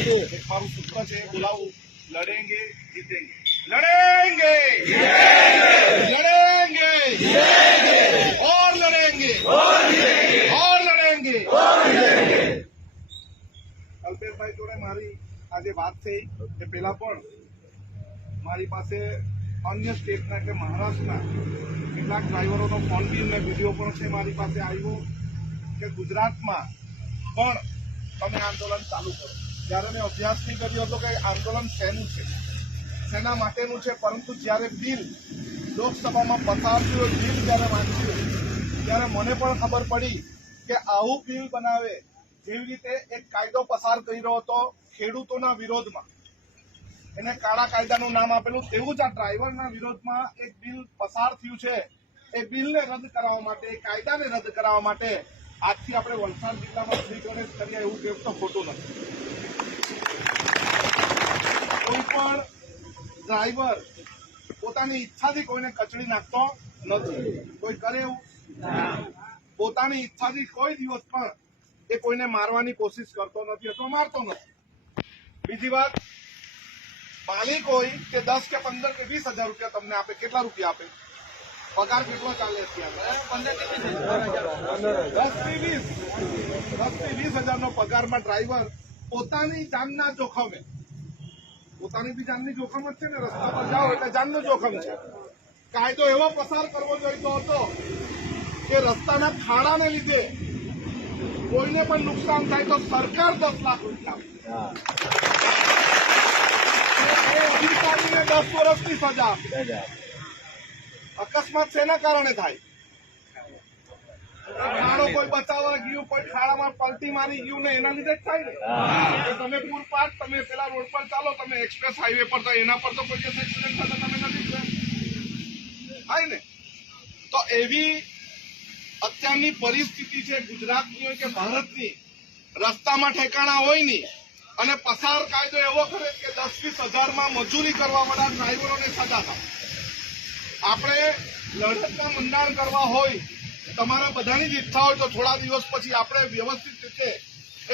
એક મારું સૂત્ર છે એ બોલાવું લડેંગે જીતેંગે લડેંગે લડેંગે और लड़ेंगे और लड़ेंगे અલ્પેશભાઈ જોડે મારી આજે વાત થઈ એ પહેલા પણ મારી પાસે અન્ય સ્ટેટના એટલે મહારાષ્ટ્રના કેટલાક ડ્રાઈવરોનો ફોન બી અને વિડીયો પણ છે મારી પાસે આવ્યો કે ગુજરાતમાં પણ તમે આંદોલન ચાલુ કરો ત્યારે મેં અભ્યાસ નહીં કર્યો હતો કે આંદોલન શેનું છે? શેના માટેનું છે? પરંતુ જ્યારે બિલ લોકસભામાં પસાર થયું બિલ જ્યારે વાંચ્યું ત્યારે મને પણ ખબર પડી કે આવું બિલ બનાવે જેવી રીતે એક કાયદો પસાર કર્યો હતો ખેડૂતોના વિરોધમાં. એને કાળા કાયદાનું નામ આપેલું. તેવું જ આ ડ્રાઈવરના વિરોધમાં એક બિલ પસાર થયું છે. એ બિલને રદ કરાવવા માટે, એ કાયદાને રદ કરાવવા માટે આજથી આપણે વલસાડ જિલ્લામાં શ્રી ગણેશ કરીએ એવું કહેવું તો ખોટું નથી. કોઈ પણ ડ્રાઈવર પોતાની ઈચ્છાથી કોઈને કચડી નાખતો નથી. કોઈ કરે એવું? પોતાની ઈચ્છાથી કોઈ દિવસ પણ એ કોઈને મારવાની કોશિશ કરતો નથી અથવા મારતો નથી. બીજી વાત માલિક હોય કે દસ કે પંદર કે વીસ હજાર રૂપિયા તમને આપે કેટલા રૂપિયા આપે? પગાર કેટલો ચાલે છે દસથી વીસ. દસથી વીસ હજારનો પગારમાં ડ્રાઈવર પોતાની જાનના જોખમે પોતાની બી જાનની જોખમ જ છે ને રસ્તા પર જાઓ એટલે જાનનું જોખમ છે. કાયદો એવો પસાર કરવો જોઈતો હતો કે રસ્તાના ખાડાને લીધે કોઈને પણ નુકસાન થાય તો સરકાર દસ લાખ રૂપિયા અધિકારીને દસ વર્ષની સજા અકસ્માત શેના કારણે થાય ખાડો કોઈ ગયું, કોઈ ખાડામાં પલટી મારી ગયું ને એના લીધે જ થાય ને? તમે તમે પૂરપાટ, તમે પેલા રોડ પર ચાલો, તમે એક્સપ્રેસ હાઈવે પર તો એના પર તો કોઈ એક્સિડન્ટ થતા તમે નથી થાય ને? તો એવી અત્યારની પરિસ્થિતિ છે ગુજરાતની હોય કે ભારતની, રસ્તામાં ઠેકાણા હોય નહીં. અને પસાર કાયદો એવો કરે કે દસ વીસ હજારમાં મજૂરી કરવા વાળા ડ્રાઈવરોને સજા થાય. આપણે લડતના મંડાણ કરવા હોય તમારા બધાની જ ઈચ્છા હોય તો થોડા દિવસ પછી આપણે વ્યવસ્થિત રીતે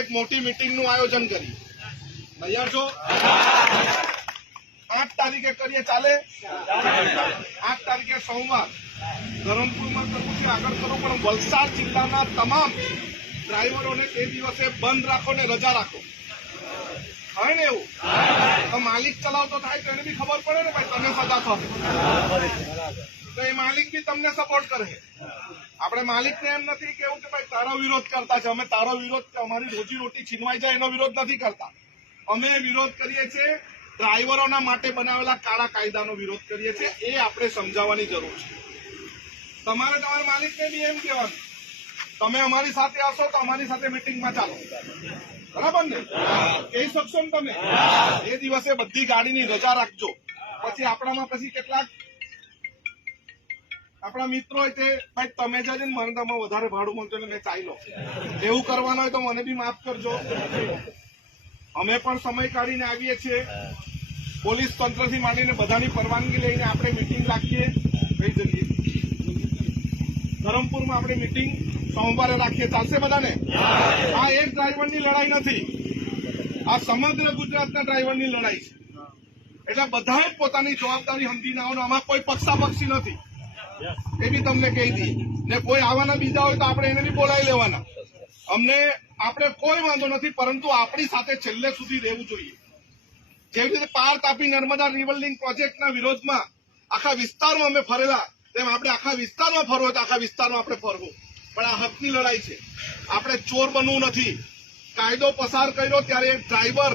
એક મોટી મિટિંગનું આયોજન કરીએ તૈયાર છો? આઠ તારીખે કરીએ ચાલે? આઠ તારીખે સોમવાર. ધરમપુરમાં કરવું છે? આગળ કરો, પણ વલસાડ જિલ્લાના તમામ ડ્રાઈવરોને તે દિવસે બંધ રાખો ને રજા રાખો. હોય ને એવું? માલિક ચલાવતો થાય, તો એને બી ખબર પડે ને ભાઈ, તમે સજા થશે તો એ માલિક બી તમને સપોર્ટ કરે. આપણે માલિકને એમ નથી કેવું કે ભાઈ તારો વિરોધ કરતા છે અમે તારો વિરોધ અમારી રોજી રોટી છીનવાઈ જાય એનો વિરોધ નથી કરતા. અમે વિરોધ કરીએ છીએ ડ્રાઈવરોના માટે બનાવેલા કાળા કાયદાનો વિરોધ કરીએ છીએ એ આપણે સમજાવવાની જરૂર છે. તમારે તમારા માલિકને બી એમ કહેવાનું તમે અમારી સાથે આવશો તો અમારી સાથે મિટિંગમાં ચાલો. બરાબર ને? કહી શકશો ને તમે? એ દિવસે બધી ગાડીની રજા રાખજો. પછી આપણામાં પછી કેટલાક આપણા મિત્રો હોય તે, ભાઈ, તમે જજો ને વધારે ભાડું મળતું એટલે મેં ચાલ્યો એવું કરવાનું હોય તો મને બી માફ કરજો. અમે પણ સમય કાઢીને આવીએ છીએ. પોલીસ તંત્રથી માંડીને બધાની પરવાનગી લઈને આપણે મિટિંગ રાખીએ. કઈ જઈએ ધરમપુરમાં આપણે મિટિંગ સોમવારે રાખીએ. ચાલશે બધાને? આ એક ડ્રાઈવરની લડાઈ નથી. આ સમગ્ર ગુજરાતના ડ્રાઈવરની લડાઈ છે. એટલે બધાએ પોતાની જવાબદારી સમજીને આવવાનું આમાં કોઈ પક્ષાપક્ષી નથી. એ બી તમને કહી દઈએ ને કોઈ આવવાના બીજા હોય તો આપણે એને બી બોલાવી લેવાના. અમને આપણે કોઈ વાંધો નથી, પરંતુ આપણી સાથે છેલ્લે સુધી રહેવું જોઈએ. જેવી રીતે પાર તાપી નર્મદા રિવરલિંગ પ્રોજેક્ટના વિરોધમાં આખા વિસ્તારમાં અમે ફરેલા, તેમ આપણે આખા વિસ્તારમાં ફરવો તો આખા વિસ્તારમાં આપણે ફરવું. પણ આ હકની લડાઈ છે. આપણે ચોર બનવું નથી. કાયદો પસાર કર્યો ત્યારે એક ડ્રાઈવર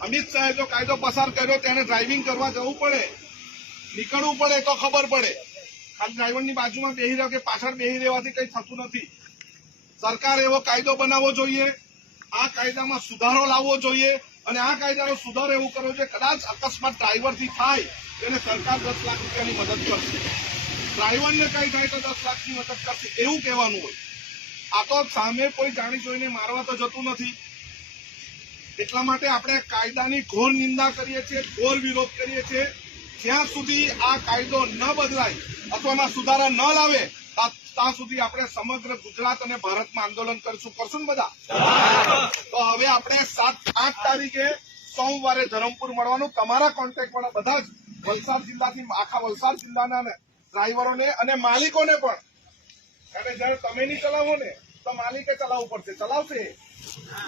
અમિત શાહે જો કાયદો પસાર કર્યો તેને ડ્રાઇવિંગ કરવા જવું પડે. નીકળવું પડે તો ખબર પડે. ખાલી ડ્રાઈવરની બાજુમાં બેહી રહ્યો કે પાછળ બેહી રહેવાથી કઈ થતું નથી. સરકાર એવો કાયદો બનાવવો જોઈએ, આ કાયદામાં સુધારો લાવવો જોઈએ અને આ કાયદાનો સુધારો એવું કરવો જોઈએ, કદાચ અકસ્માત ડ્રાઈવરથી થાય, તેને સરકાર દસ લાખ રૂપિયાની મદદ કરશે. ડ્રાઈવરને કઈ થાય તો દસ લાખની મદદ કરશે, એવું કહેવાનું હોય. આ તો સામે કોઈ જાણી જોઈને મારવા તો જતું નથી. એટલા માટે આપણે કાયદાની ઘોર નિંદા કરીએ છીએ, ઘોર વિરોધ કરીએ છીએ. જ્યાં સુધી આ કાયદો ન બદલાય અથવા એમાં સુધારા ન લાવે ત્યાં સુધી આપણે સમગ્ર ગુજરાત અને ભારતમાં આંદોલન કરશું. કરશું ને બધા? તો હવે આપણે સાત, આઠ તારીખે સોમવારે ધરમપુર મળવાનું. તમારા કોન્ટેક્ટ વાળા બધા જ વલસાડ જિલ્લાથી, આખા વલસાડ જિલ્લાના ડ્રાઈવરોને અને માલિકોને પણ. અને જયારે તમે નહીં ચલાવો ને, તો માલિકે ચલાવવું પડશે. ચલાવશે.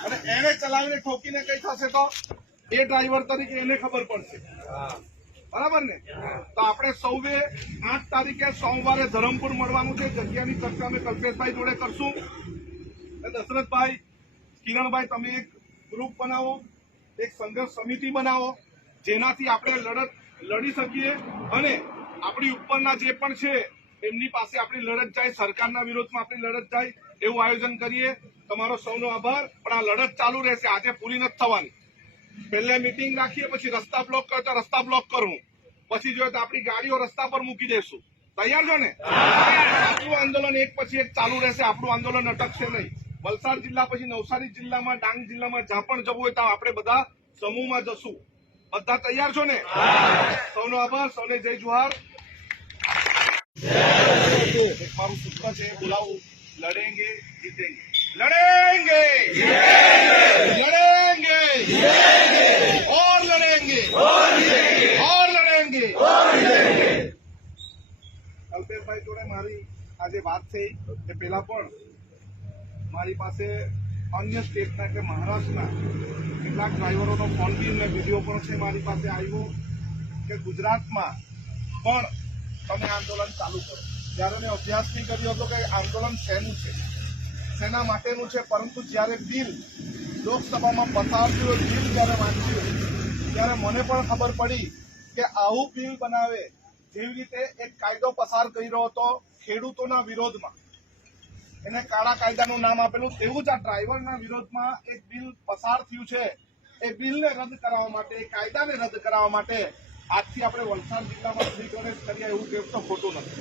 અને એને ચલાવીને ઠોકીને કઈ થશે તો? એ ડ્રાઈવર તરીકે એને ખબર પડશે. બરાબર ને? તો આપણે સૌએ આઠ તારીખે સોમવારે ધરમપુર મળવાનું છે. જગ્યાની ચર્ચા અમે કલ્પેશભાઈ જોડે કરશું. દશરથભાઈ, કિરણભાઈ, તમે એક ગ્રુપ બનાવો, એક સંઘર્ષ સમિતિ બનાવો, જેનાથી આપણે લડત લડી શકીએ અને આપણી ઉપરના જે પણ છે, એમની પાસે આપણી લડત જાય, સરકારના વિરોધમાં આપણી લડત જાય, એવું આયોજન કરીએ. તમારો સૌનો આભાર. પણ આ લડત ચાલુ રહેશે. આજે પૂરી નથી થવાની. પહેલે મિટિંગ રાખીએ, પછી રસ્તા બ્લોક કરો તો રસ્તા બ્લોક કરું. પછી જોઈએ તો આપણી ગાડીઓ રસ્તા પર મૂકી દેશું તૈયાર છો ને? આપણું આંદોલન એક પછી એક ચાલુ રહેશે. આપણું આંદોલન અટકશે નહીં. વલસાડ જિલ્લા પછી નવસારી જિલ્લામાં, ડાંગ જિલ્લામાં જ્યાં પણ જવું હોય ત્યાં આપણે બધા સમૂહમાં જશું. બધા તૈયાર છો ને? સૌનો આભાર, સૌને જય જુહાર. મારું સૂત્ર છે, બોલાવું. લડેંગે, જીતેંગે. લડેંગે લડેંગે और लड़ेंगे और लड़ेंगे કલ્પેશભાઈ જોડે મારી આજે વાત થઈ કે પેલા પણ મારી પાસે અન્ય સ્ટેટના કે મહારાષ્ટ્રના કેટલાક ડ્રાઈવરોનો ફોન બી અને વિડીયો પણ છે મારી પાસે આવ્યો કે ગુજરાતમાં પણ તમે આંદોલન ચાલુ કરો ત્યારે મેં અભ્યાસ બી કર્યો હતો કે આંદોલન શેનું છે શેના માટેનું છે, પરંતુ જ્યારે બિલ લોકસભામાં પસાર થયું બિલ જ્યારે વાંચ્યું ત્યારે મને પણ ખબર પડી કે આવું બિલ બનાવે જેવી રીતે એક કાયદો પસાર કર્યો હતો ખેડૂતોના વિરોધમાં. એને કાળા કાયદાનું નામ આપેલું, તેવું જ આ ડ્રાઈવરના વિરોધમાં એક બિલ પસાર થયું છે. એ બિલને રદ કરાવવા માટે, એ કાયદાને રદ કરાવવા માટે આજથી આપણે વલસાડ જિલ્લામાં શ્રી ગણેશ કરીએ એવું કહેવું તો ખોટું નથી.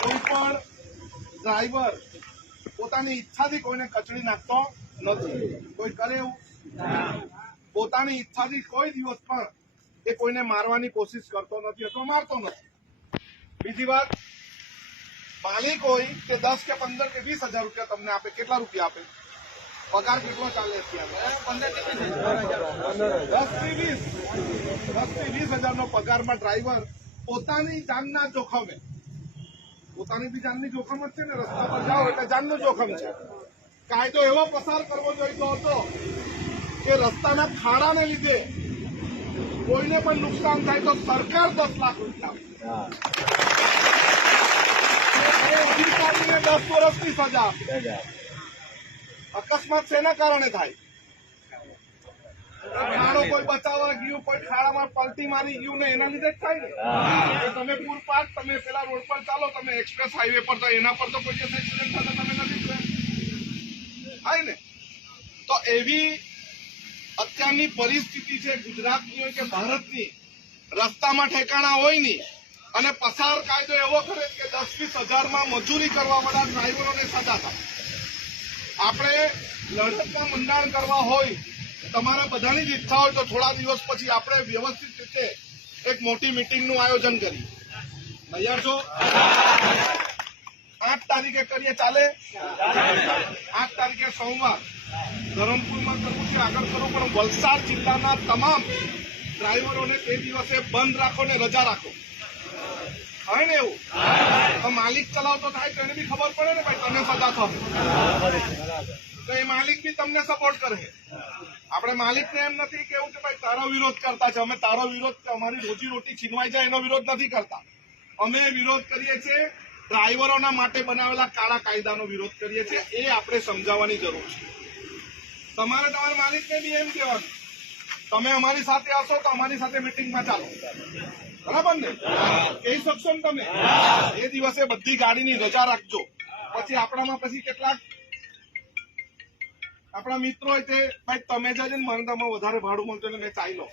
કોઈ પણ ડ્રાઈવર પોતાની ઈચ્છાથી કોઈને કચડી નાખતો નથી. કોઈ કરે એવું? પોતાની ઈચ્છાથી કોઈ દિવસ પણ એ કોઈને મારવાની કોશિશ કરતો નથી અથવા મારતો નથી. બીજી વાત માલિક હોય કે દસ કે પંદર કે વીસ હજાર રૂપિયા તમને આપે કેટલા રૂપિયા આપે? પગાર કેટલો ચાલે અત્યારે દસથી વીસ. દસથી વીસ હજારનો પગારમાં ડ્રાઈવર પોતાની જાનના જોખમે પોતાની બી જાનની જોખમ જ છે ને રસ્તા પર જાઓ એટલે જાનનું જોખમ છે. કાયદો એવો પસાર કરવો જોઈતો હતો કે રસ્તાના ખાડાને લીધે કોઈને પણ નુકસાન થાય તો સરકાર દસ લાખ રૂપિયા અધિકારીને દસ વર્ષની સજા અકસ્માત શેના કારણે થાય? કોઈ બચાવવા ગયું કોઈ ખાડામાં પલટી મારી ગયું ને એના લીધે જ થાય ને? તમે પૂર પૂરપાટ તમે પેલા રોડ પર ચાલો તમે એક્સપ્રેસ હાઈવે પર તો એના પર તો કોઈ એક્સિડન્ટ થતા તમે નથી થાય ને? તો એવી અત્યારની પરિસ્થિતિ છે ગુજરાતની હોય કે ભારતની રસ્તામાં ઠેકાણા હોય નહીં અને પસાર કાયદો એવો કરે કે દસ વીસ હજારમાં મજૂરી કરવા વાળા ડ્રાઈવરોને સજા થાય. આપણે લડતમાં મંડાણ કરવા હોય તમારા બધાની જ ઈચ્છા હોય તો થોડા દિવસ પછી આપણે વ્યવસ્થિત રીતે એક મોટી મીટિંગનું આયોજન કરીએ તૈયાર છો? આઠ તારીખે કરીએ ચાલે? આઠ તારીખે સોમવાર. ધરમપુરમાં કરવું છે? આગળ કરવું પણ વલસાડ જિલ્લાના તમામ ડ્રાઈવરોને તે દિવસે બંધ રાખો ને રજા રાખો. હોય ને એવું? માલિક ચલાવતો થાય, તો એને બી ખબર પડે ને ભાઈ, તને સજા થશે તો એ માલિક બી તમને સપોર્ટ કરે. આપણે માલિકને એમ નથી કેવું કે ભાઈ તારો વિરોધ કરતા છે અમે તારો વિરોધ અમારી રોજી રોટી છીનવાઈ જાય એનો વિરોધ નથી કરતા. અમે વિરોધ કરીએ છીએ ડ્રાઈવરોના માટે બનાવેલા કાળા કાયદાનો વિરોધ કરીએ છીએ એ આપણે સમજાવવાની જરૂર છે. તમારે તમારા માલિકને બી એમ કહેવાનું તમે અમારી સાથે આવશો તો અમારી સાથે મિટિંગમાં ચાલો. બરાબર ને? કહી શકશો ને તમે? એ દિવસે બધી ગાડીની રજા રાખજો. પછી આપણામાં પછી કેટલાક આપણા મિત્રો હોય તે, ભાઈ, તમે જજો ને મને તમે વધારે ભાડું મળતું એટલે મેં ચાલ્યો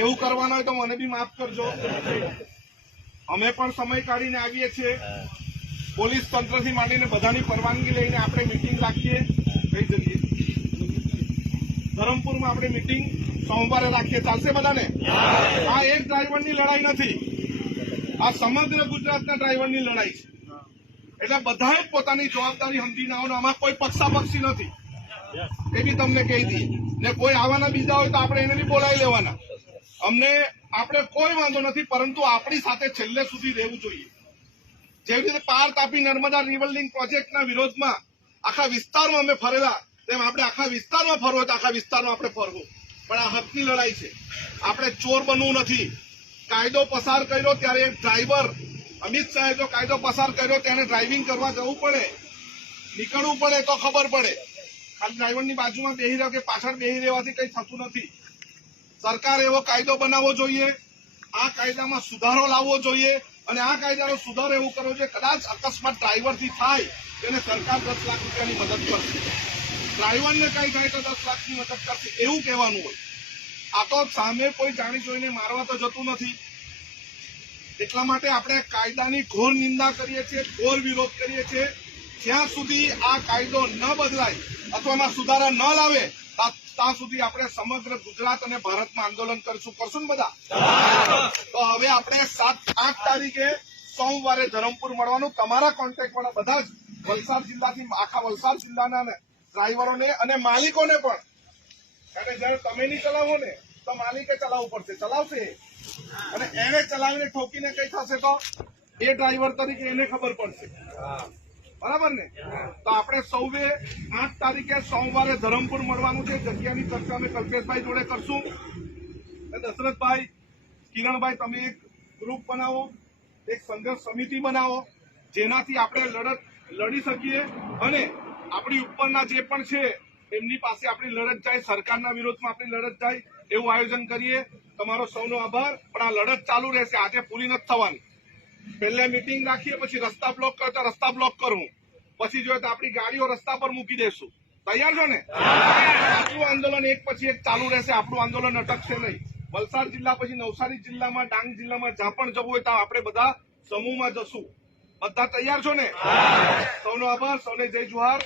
એવું કરવાનું હોય તો મને બી માફ કરજો. અમે પણ સમય કાઢીને આવીએ છીએ. પોલીસ તંત્રથી માંડીને બધાની પરવાનગી લઈને આપણે મિટિંગ રાખીએ. કઈ જઈએ ધરમપુરમાં આપણે મિટિંગ સોમવારે રાખીએ. ચાલશે બધાને? આ એક ડ્રાઈવરની લડાઈ નથી. આ સમગ્ર ગુજરાતના ડ્રાઈવરની લડાઈ છે. એટલે બધાએ પોતાની જવાબદારી સમજીને આવવાનું આમાં કોઈ પક્ષાપક્ષી નથી. એ બી તમને કહી દઈએ. ને કોઈ આવવાના બીજા હોય તો આપણે એને બી બોલાવી લેવાના. અમને આપણે કોઈ વાંધો નથી, પરંતુ આપણી સાથે છેલ્લે સુધી રહેવું જોઈએ. જેવી રીતે પાર તાપી નર્મદા રિવર પ્રોજેક્ટના વિરોધમાં આખા વિસ્તારમાં અમે ફરેલા, તેમ આપણે આખા વિસ્તારમાં ફરવો તો આખા વિસ્તારમાં આપણે ફરવું. પણ આ હકની લડાઈ છે. આપણે ચોર બનવું નથી. કાયદો પસાર કર્યો ત્યારે એક ડ્રાઈવર, અમિત શાહે જો કાયદો પસાર કર્યો તેને ડ્રાઇવિંગ કરવા જવું પડે. નીકળવું પડે તો ખબર પડે. ખાલી ડ્રાઈવરની બાજુમાં બેહી રહ્યો કે પાછળ બેહી રહેવાથી કંઈ થતું નથી. સરકાર એવો કાયદો બનાવવો જોઈએ, આ કાયદામાં સુધારો લાવવો જોઈએ અને આ કાયદાનો સુધારો એવું કરવો જોઈએ, કદાચ અકસ્માત ડ્રાઈવરથી થાય, તેને સરકાર દસ લાખ રૂપિયાની મદદ કરશે. ડ્રાઈવરને કંઈ થાય તો દસ લાખની મદદ કરશે, એવું કહેવાનું હોય. આ તો સામે કોઈ જાણી જોઈને મારવા તો જતું નથી. એટલા માટે આપણે કાયદાની ઘોર નિંદા કરીએ છીએ, ઘોર વિરોધ કરીએ છીએ. જ્યાં સુધી આ કાયદો ન બદલાય અથવા એમાં સુધારા ન લાવે ત્યાં સુધી આપણે સમગ્ર ગુજરાત અને ભારતમાં આંદોલન કરીશું. કરશું ને બધા? તો હવે આપણે સાત આઠ તારીખે સોમવારે ધરમપુર મળવાનું. તમારા કોન્ટેક્ટ વાળા બધા જ વલસાડ જિલ્લાથી આખા વલસાડ જિલ્લાના ડ્રાઈવરોને અને માલિકોને પણ. અને જયારે તમે નહીં ચલાવો ને તો માલિકે ચલાવવું પડશે. ચલાવશે. અને એને ચલાવીને ઠોકીને કઈ થશે તો? એ ડ્રાઈવર તરીકે એને ખબર પડશે. બરાબર ને? તો આપણે સૌએ આઠ તારીખે સોમવારે ધરમપુર મળવાનું છે. જગ્યાની ચર્ચા અમે કલ્પેશભાઈ જોડે કરશું. દશરથભાઈ, કિરણભાઈ, તમે એક ગ્રુપ બનાવો, એક સંઘર્ષ સમિતિ બનાવો, જેનાથી આપણે લડત લડી શકીએ અને આપણી ઉપરના જે પણ છે, એમની પાસે આપણી લડત જાય, સરકારના વિરોધમાં આપણી લડત જાય, એવું આયોજન કરીએ. તમારો સૌનો આભાર. પણ આ લડત ચાલુ રહેશે. આજે પૂરી નથી થવાની. પહેલે મિટિંગ રાખીએ પછી રસ્તા બ્લોક કરે તો રસ્તા બ્લોક કરું. પછી જોઈએ તો આપણી ગાડીઓ રસ્તા પર મૂકી દેશું. તૈયાર છો ને? આપણું આંદોલન એક પછી એક ચાલુ રહેશે. આપણું આંદોલન અટકશે નહીં. વલસાડ જિલ્લા પછી નવસારી જિલ્લામાં ડાંગ જિલ્લામાં જ્યાં પણ જવું હોય ત્યાં આપણે બધા સમૂહમાં જશું. બધા તૈયાર છો ને? સૌનો આભાર સૌને જય જુહાર.